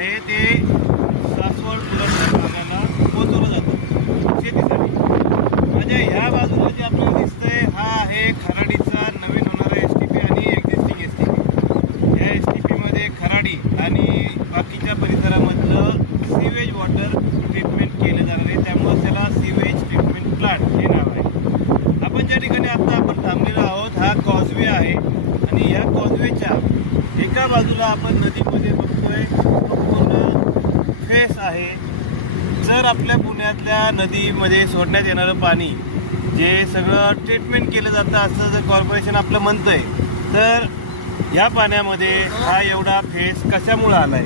आहे ते सासवड बुलढाणा भागाला पोहोचवलं जातं शेतीसाठी. म्हणजे ह्या बाजूला जे आपल्याला दिसतंय हा आहे खराडीचा नवीन होणारा STP आणि एक्झिस्टिंग STP. या STP मध्ये खराडी आणि बाकीच्या परिसरामधलं सीवेज वॉटर ट्रीटमेंट केले जाणार आहे, त्यामुळे त्याला सीवेज ट्रीटमेंट प्लांट हे नाव आहे. आपण ज्या ठिकाणी आता आपण थांबलेलो आहोत हा कॉजवे आहे आणि या कॉजवेच्या एका बाजूला आपण नदीमध्ये बघतोय पूर्ण फेस आहे. जर आपल्या पुण्यातल्या नदीमध्ये सोडण्यात येणारं पाणी जे सगळं ट्रीटमेंट केलं जातं असं जर कॉर्पोरेशन आपलं म्हणतंय, तर या पाण्यामध्ये हा एवढा फेस कशामुळं आलाय?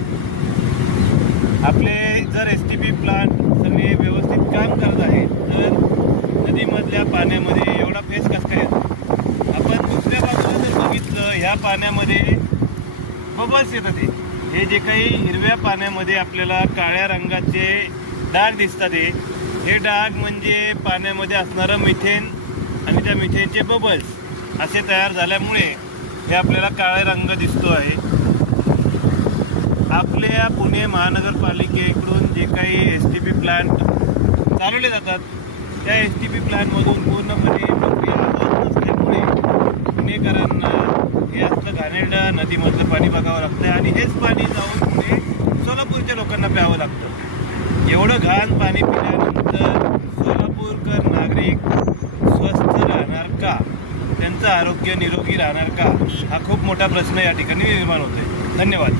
आपले जर STP प्लांट सगळे व्यवस्थित काम करत आहेत तर नदीमधल्या पाण्यामध्ये एवढा फेस कसं काय येतो? आपण दुसऱ्या बाजूला जर बघितलं ह्या पाण्यामध्ये बबल्स येतात. हे जे काही हिरव्या पाण्यामध्ये आपल्याला काळ्या रंगाचे डाग दिसतात हे डाग म्हणजे पाण्यामध्ये असणारं मिथेन आणि त्या मिथेनचे बबल्स असे तयार झाल्यामुळे हे आपल्याला काळा रंग दिसतो आहे. आपल्या पुणे महानगरपालिकेकडून जे काही STP प्लांट चालवले जातात त्या STP प्लांटमधून पूर्णपणे प्रक्रिया होत नसल्यामुळे पुणेकरांना हे असलं घाणेरडा नदीमधलं पाणी बघावं लागतं आणि हेच पाणी जाऊन पुणे सोलापूरच्या लोकांना प्यावं लागतं. एवढं घाण पाणी पिल्यानंतर सोलापूरकर नागरिक स्वस्थ राहणार का? त्यांचं आरोग्य निरोगी राहणार का? हा खूप मोठा प्रश्न या ठिकाणी निर्माण होतोय. धन्यवाद.